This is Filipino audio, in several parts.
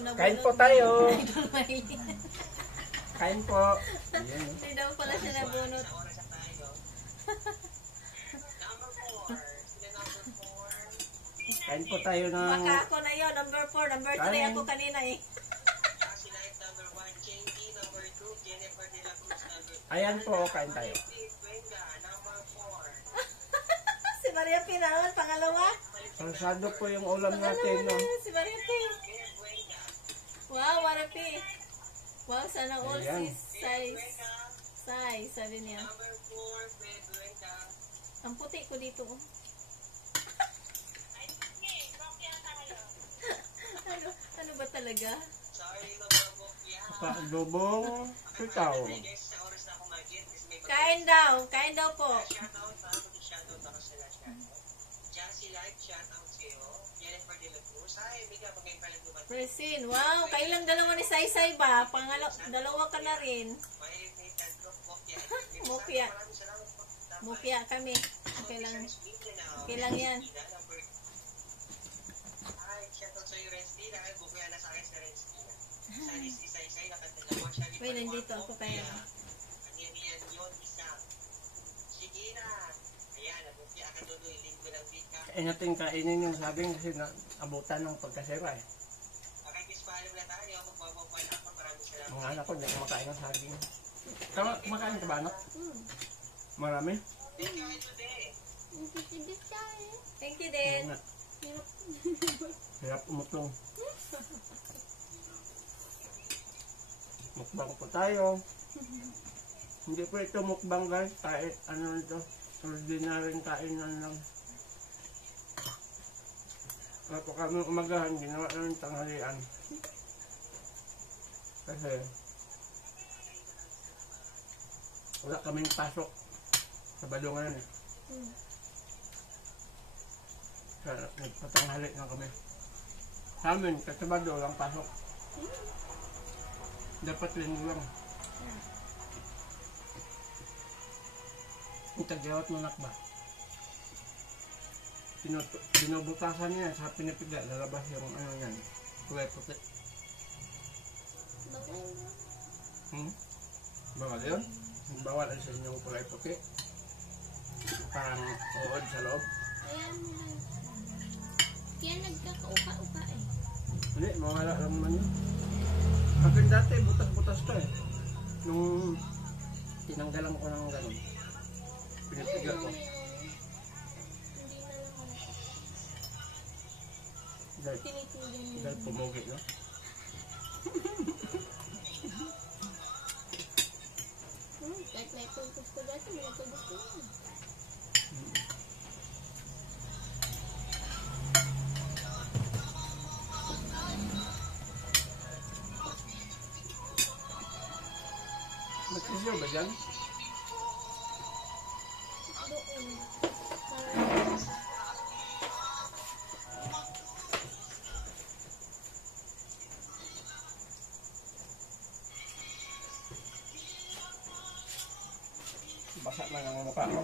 nabunod. Kain po tayo. Idol Maylin. Kain po. Ayan. Hindi daw pala siya nabunod. Kain po tayo ng... Baka ako na yun, number 4, number 3 Kain. ako kanina eh. Ayan po, kain tayo. Si Maria P naman, pangalawa. Sansado po yung ulam natin, no? Si Maria P. Wow, Maria P. Wow, sana all Ayan. size, sabi niya. Ang puti ko dito. Oh. ano ba talaga? Paadobong sitaw. Kain daw po. Resin, wow, kailang dalawa ni Saysay ba? Dalawa ka na rin. Mupia kami. Okay lang yan. Wait, nandito ako kaya. Kain natin kainin yung saging kasi abutan ng pagkasira eh. Mga anak ko, hindi kumakain ng saging. Kumakain ka ba anak? Marami? Thank you, Dad. Hirap umutlong. Mukbang po tayo. Hindi po ito mukbang guys. Kahit ano ito. Ordinary kainan lang. Ako kami umagahan. Ginawa namin tanghalian. Kasi wala kaming pasok sa balungan eh. Kaya nagpatanghali na kami. Sa amin, kasi Sabado lang pasok. Dapat linggo lang. Yung tagyawat manak ba? Binubutasan niya sa pinipiga. Lalabas yung ano yan. Kulay puti. Bawal yun? Bawal ang sa inyong kulay puti. Parang uod sa loob. Kaya nagkakauka-uka eh. Hindi, mawala lang naman yun. Kasi dati butas-butas to eh. Nung tinanggalan ko ng gano'n. Pinipiga ko. Hindi na lang ako. Dahil pumugi no? Kahit may pulpos ko dati, may natubos ko yun. Nagkisiyo ba dyan? Basa na ang mukha mo.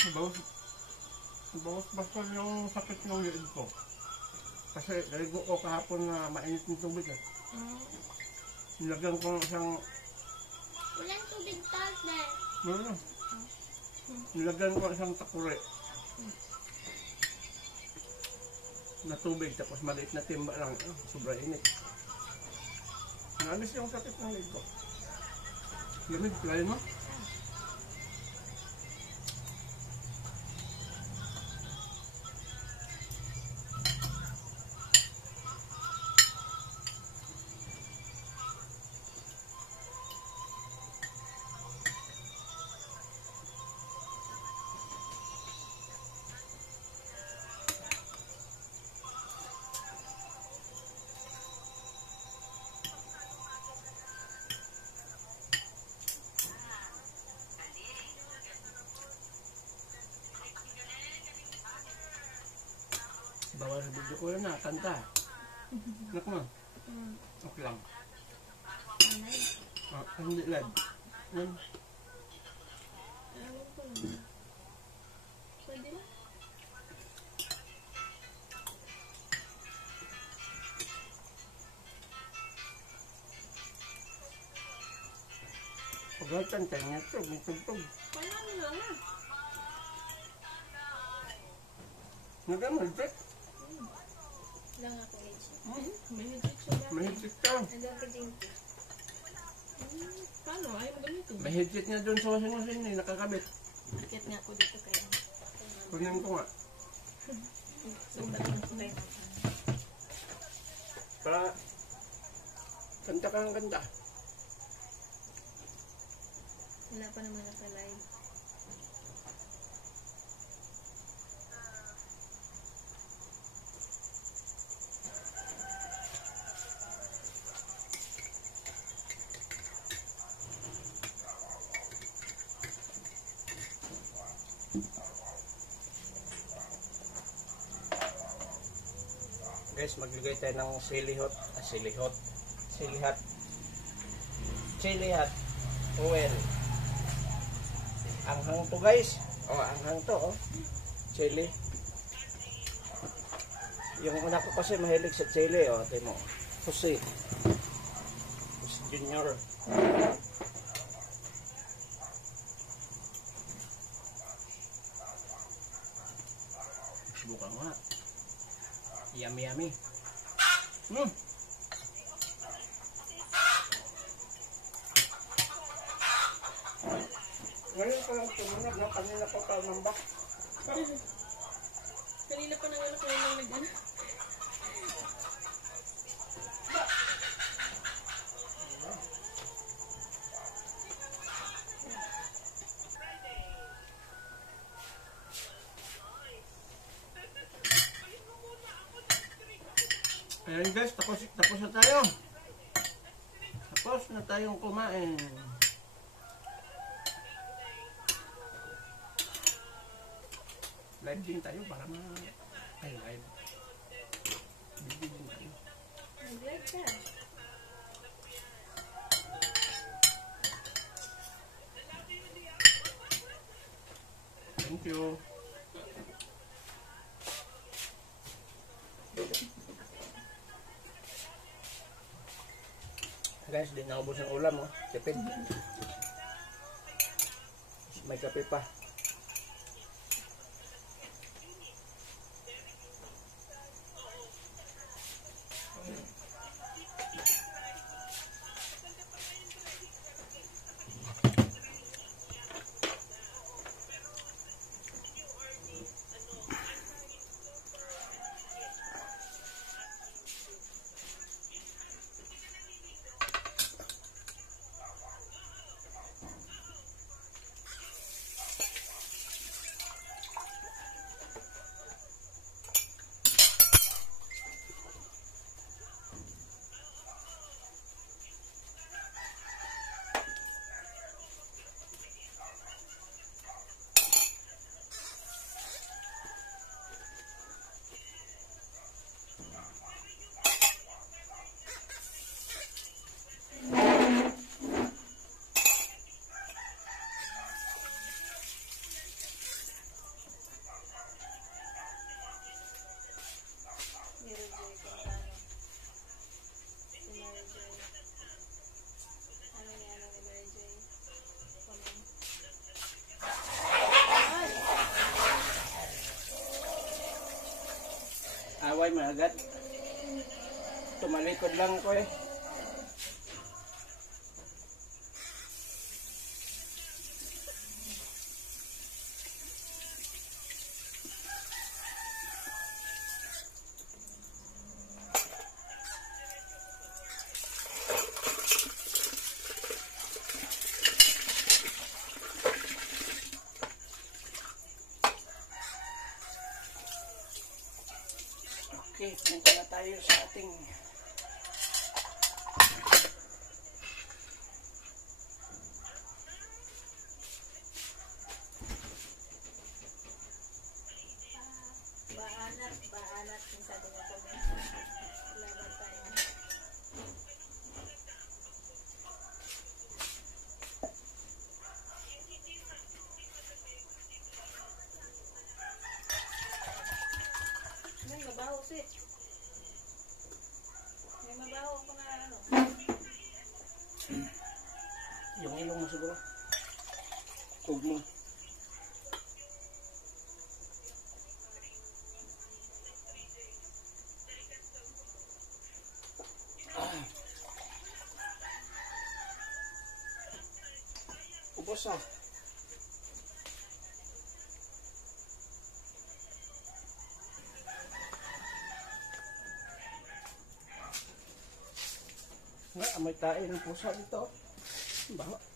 Nabawas basta yung sakit ng liig ko. Kasi naligo ko kahapon na mainit ng tubig eh. Nilagyan ko ng isang... Walang tubig tatay. Ano? Nilagyan ko ng isang takure. Na tubig, tapos maliit na timba lang. Sobra init. Naalis yung sakit ng liig ko. Lamig, try mo? Bawal sa video ko yun na, kanta. Anak mo? Okay lang. Hindi live. Yan. Ewan ko lang. Pwede na? Pagkatan tayo nga ito, may tugtog. Paano na nga? Nag-amal, Lang ako age. May higit siya ba? mahigit ka. Nagapit din ko. Paano? Ayaw mo gamitin. Mahigit niya doon sa washing machine eh, nakakabit. Kit nga ako dito kaya. Kunin ko nga. Sundan ko kayo. Para kanta ka ang kanta. Wala pa naman naka-live. Guys, maglagay tayo ng chili hot oil. Anghang to guys. Anghang to chili. Yung anak ko kasi mahilig sa chili tingnan mo. Jose Junior. Subukan nga. Yummy yummy. Ngayon ko lang tumunog, no? Kanina pa pa nambak. Kanina pa nang anak lang nag-ano. Ayan guys, tapos na tayo. Tapos na tayong kumain. Live din tayo para live. Video din tayo. Nag-live ka. Thank you. Guys, di naubos ang ulam Tipid. May kape pa. ay magat. Tumalikod lang ko eh. Okay, punta na tayo sa ating Baanat, yung sabi niya ko na. Laban tayo. May mabaho, sis. May mabaho ako na ano. yung ilong mo siguro. Kug mo. Ubos ah. Nga, amoy tayo ng pusa dito. Bawa.